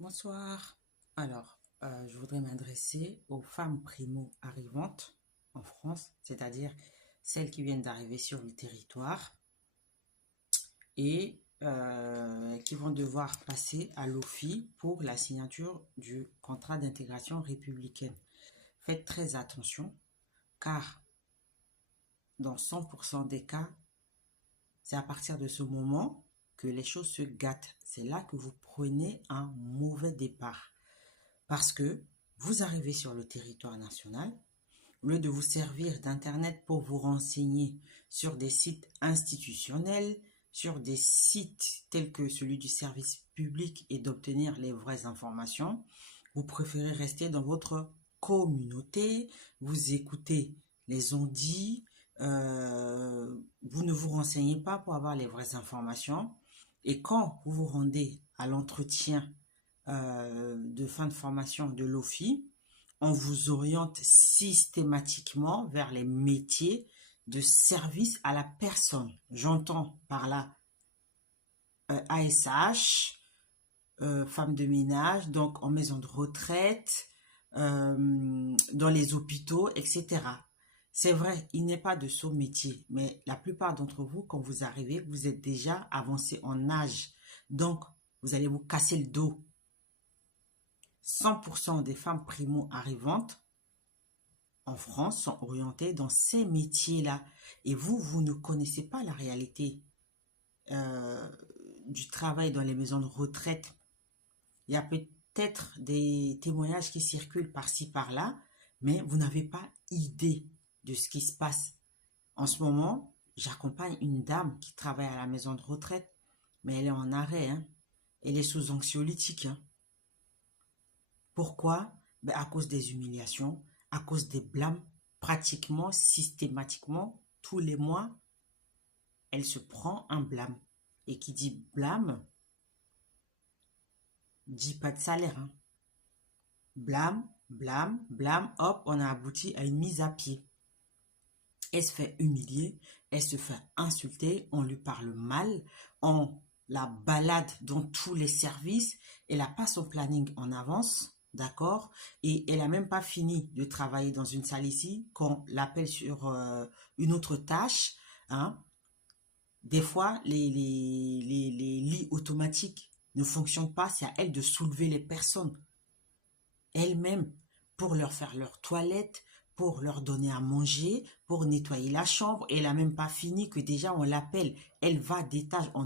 Bonsoir. Alors, je voudrais m'adresser aux femmes primo-arrivantes en France, c'est-à-dire celles qui viennent d'arriver sur le territoire et qui vont devoir passer à l'OFI pour la signature du contrat d'intégration républicaine. Faites très attention car dans 100% des cas, c'est à partir de ce moment que les choses se gâtent. C'est là que vous prenez un mauvais départ. Parce que vous arrivez sur le territoire national, au lieu de vous servir d'Internet pour vous renseigner sur des sites institutionnels, sur des sites tels que celui du service public et d'obtenir les vraies informations, vous préférez rester dans votre communauté, vous écoutez les on-dit, vous ne vous renseignez pas pour avoir les vraies informations. Et quand vous vous rendez à l'entretien de fin de formation de l'OFI, on vous oriente systématiquement vers les métiers de service à la personne. J'entends par là ASH, femme de ménage, donc en maison de retraite, dans les hôpitaux, etc. C'est vrai, il n'est pas de saut métier, mais la plupart d'entre vous, quand vous arrivez, vous êtes déjà avancé en âge. Donc, vous allez vous casser le dos. 100% des femmes primo-arrivantes en France sont orientées dans ces métiers-là. Et vous ne connaissez pas la réalité du travail dans les maisons de retraite. Il y a peut-être des témoignages qui circulent par-ci, par-là, mais vous n'avez pas idée de ce qui se passe. En ce moment, j'accompagne une dame qui travaille à la maison de retraite, mais elle est en arrêt, hein. Elle est sous anxiolytique, hein. Pourquoi? Ben à cause des humiliations, à cause des blâmes. Pratiquement, systématiquement, tous les mois, elle se prend un blâme. Et qui dit blâme, dit pas de salaire, hein. Blâme, blâme, blâme, hop, on a abouti à une mise à pied. Elle se fait humilier, elle se fait insulter, on lui parle mal, on la balade dans tous les services, elle n'a pas son planning en avance. D'accord? Et elle n'a même pas fini de travailler dans une salle ici, qu'on l'appelle sur une autre tâche, hein. Des fois, les lits automatiques ne fonctionnent pas, c'est à elle de soulever les personnes elle-même pour leur faire leur toilette, pour leur donner à manger, pour nettoyer la chambre. Elle n'a même pas fini que déjà on l'appelle. Elle va d'étage en